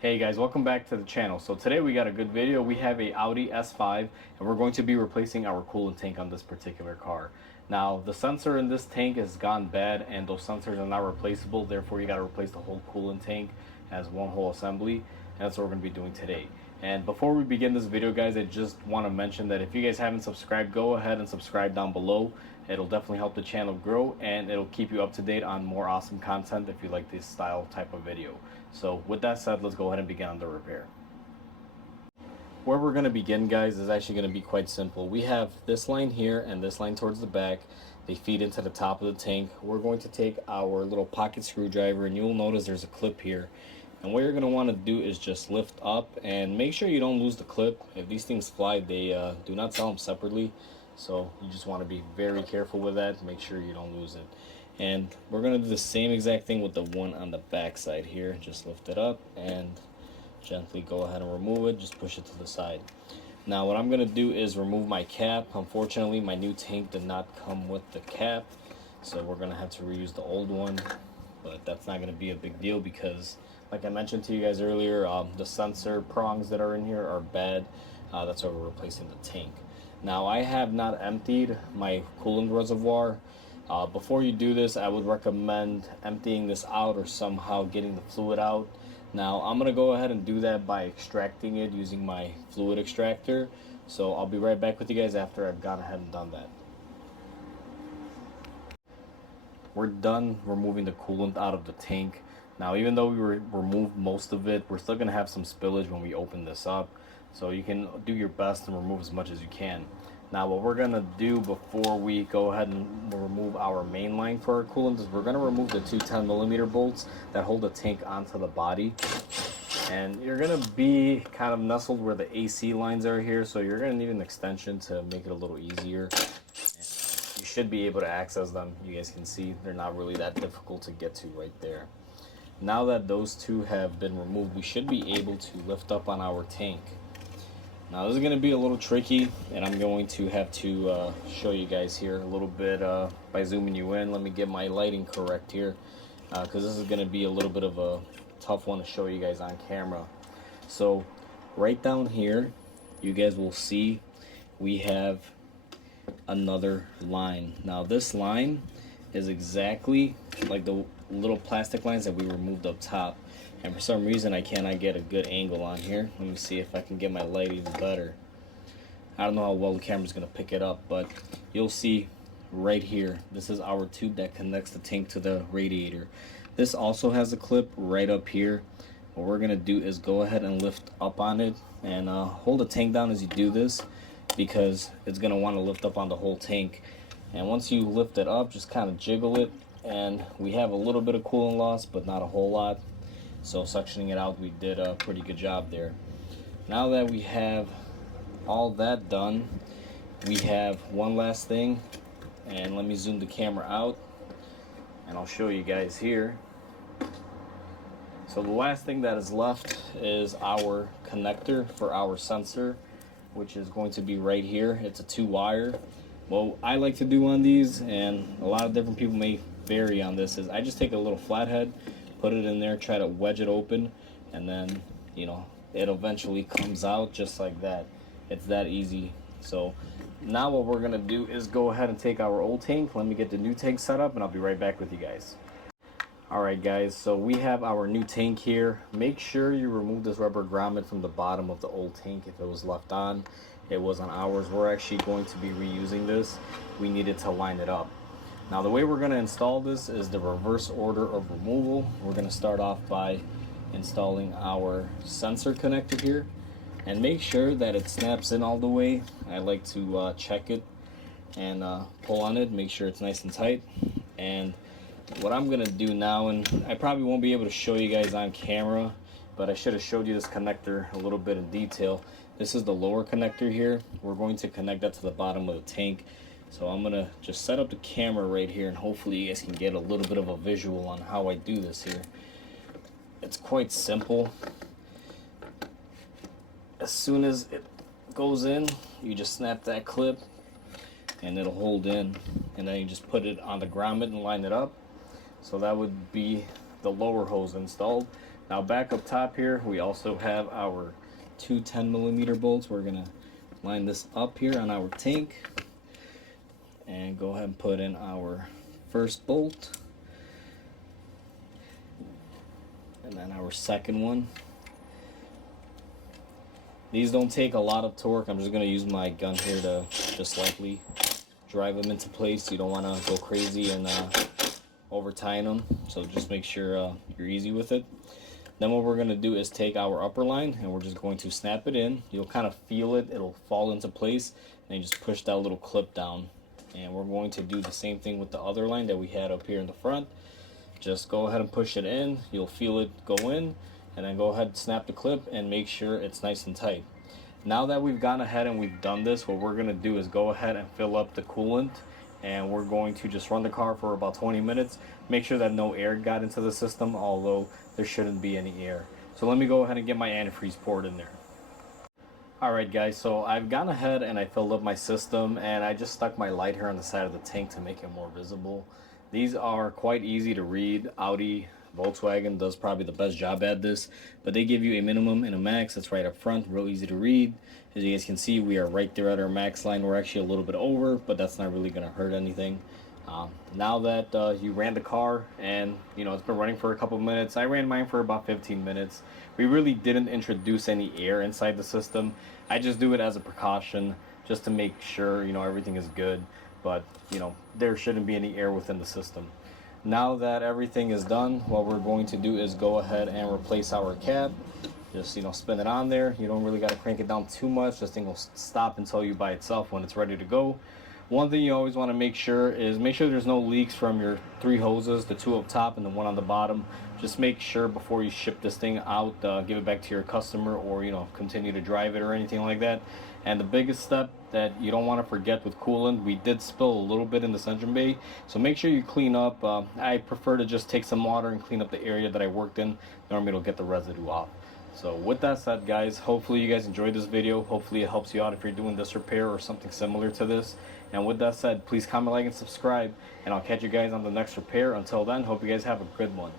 Hey guys, welcome back to the channel. So today we got a good video. We have a Audi S5 and we're going to be replacing our coolant tank on this particular car. Now the sensor in this tank has gone bad and those sensors are not replaceable, therefore you got to replace the whole coolant tank as one whole assembly, and that's what we're going to be doing today. And before we begin this video guys, I just want to mention that if you guys haven't subscribed, go ahead and subscribe down below. It'll definitely help the channel grow and it'll keep you up to date on more awesome content if you like this style type of video. So with that said, let's go ahead and begin on the repair. Where we're going to begin guys is actually going to be quite simple. We have this line here and this line towards the back. They feed into the top of the tank. We're going to take our little pocket screwdriver and you'll notice there's a clip here. And what you're going to want to do is just lift up and make sure you don't lose the clip. If these things fly, they do not sell them separately. So you just want to be very careful with that. Make sure you don't lose it. And we're going to do the same exact thing with the one on the back side here. Just lift it up and gently go ahead and remove it. Just push it to the side. Now what I'm going to do is remove my cap. Unfortunately, my new tank did not come with the cap, so we're going to have to reuse the old one. But that's not going to be a big deal because, like I mentioned to you guys earlier, the sensor prongs that are in here are bad. That's why we're replacing the tank. Now I have not emptied my coolant reservoir. Before you do this, I would recommend emptying this out or somehow getting the fluid out. Now I'm gonna go ahead and do that by extracting it using my fluid extractor. So I'll be right back with you guys after I've gone ahead and done that. We're done removing the coolant out of the tank. Now even though we removed most of it, we're still gonna have some spillage when we open this up. So you can do your best and remove as much as you can. Now what we're gonna do before we go ahead and remove our main line for our coolant is we're gonna remove the two 10mm bolts that hold the tank onto the body. And you're gonna be kind of nestled where the AC lines are here, so you're gonna need an extension to make it a little easier. And you should be able to access them. You guys can see they're not really that difficult to get to right there. Now that those two have been removed, we should be able to lift up on our tank. Now this is going to be a little tricky, and I'm going to have to show you guys here a little bit by zooming you in. Let me get my lighting correct here, because this is going to be a little bit of a tough one to show you guys on camera. So right down here, you guys will see we have another line. Now this line is exactly like the little plastic lines that we removed up top, and for some reason I cannot get a good angle on here. Let me see if I can get my light even better. I don't know how well the camera's gonna pick it up, but you'll see right here, this is our tube that connects the tank to the radiator. This also has a clip right up here. What we're gonna do is go ahead and lift up on it and hold the tank down as you do this, because it's gonna want to lift up on the whole tank. And once you lift it up, just kind of jiggle it, and we have a little bit of coolant loss but not a whole lot, so suctioning it out, we did a pretty good job there. Now that we have all that done, we have one last thing, and let me zoom the camera out and I'll show you guys here. So the last thing that is left is our connector for our sensor, which is going to be right here. It's a 2-wire. What I like to do on these, and a lot of different people may vary on this, is I just take a little flathead, put it in there, try to wedge it open, and then, you know, it eventually comes out just like that. It's that easy. So now what we're gonna do is go ahead and take our old tank. Let me get the new tank set up and I'll be right back with you guys. Alright guys, so we have our new tank here. Make sure you remove this rubber grommet from the bottom of the old tank if it was left on. It was on ours. We're actually going to be reusing this. We needed to line it up. Now the way we're going to install this is the reverse order of removal. We're going to start off by installing our sensor connector here, and make sure that it snaps in all the way. I like to check it and pull on it, make sure it's nice and tight. And what I'm gonna do now, and I probably won't be able to show you guys on camera, but I should have showed you this connector a little bit in detail. This is the lower connector here. We're going to connect that to the bottom of the tank. So I'm gonna just set up the camera right here, and hopefully you guys can get a little bit of a visual on how I do this here. It's quite simple. As soon as it goes in, you just snap that clip and it'll hold in, and then you just put it on the grommet and line it up. So that would be the lower hose installed. Now back up top here, we also have our two 10mm bolts. We're gonna line this up here on our tank and go ahead and put in our first bolt, and then our second one. These don't take a lot of torque. I'm just gonna use my gun here to just lightly drive them into place. You don't want to go crazy and over tying them, so just make sure you're easy with it. Then what we're going to do is take our upper line and we're just going to snap it in. You'll kind of feel it, it'll fall into place, and you just push that little clip down. And we're going to do the same thing with the other line that we had up here in the front. Just go ahead and push it in, you'll feel it go in, and then go ahead and snap the clip and make sure it's nice and tight. Now that we've gone ahead and we've done this, what we're going to do is go ahead and fill up the coolant, and we're going to just run the car for about 20 minutes. Make sure that no air got into the system, although there shouldn't be any air. So let me go ahead and get my antifreeze poured in there. Alright guys, so I've gone ahead and I filled up my system, and I just stuck my light here on the side of the tank to make it more visible. These are quite easy to read. Audi, Volkswagen does probably the best job at this, but they give you a minimum and a max that's right up front, real easy to read. As you guys can see, we are right there at our max line. We're actually a little bit over, but that's not really going to hurt anything. Now that you ran the car and it's been running for a couple minutes, I ran mine for about 15 minutes. We really didn't introduce any air inside the system. I just do it as a precaution just to make sure everything is good, but there shouldn't be any air within the system. Now that everything is done, what we're going to do is go ahead and replace our cap. Just spin it on there. You don't really got to crank it down too much. This thing will stop and tell you by itself when it's ready to go. One thing you always want to make sure there's no leaks from your 3 hoses, the 2 up top and the 1 on the bottom. Just make sure before you ship this thing out, give it back to your customer, or continue to drive it or anything like that. And the biggest step that you don't want to forget with coolant, we did spill a little bit in this engine bay, so make sure you clean up. I prefer to just take some water and clean up the area that I worked in. Normally it'll get the residue off. So with that said guys, hopefully you guys enjoyed this video. Hopefully it helps you out if you're doing this repair or something similar to this. And with that said, please comment, like, and subscribe, and I'll catch you guys on the next repair. Until then, hope you guys have a good one.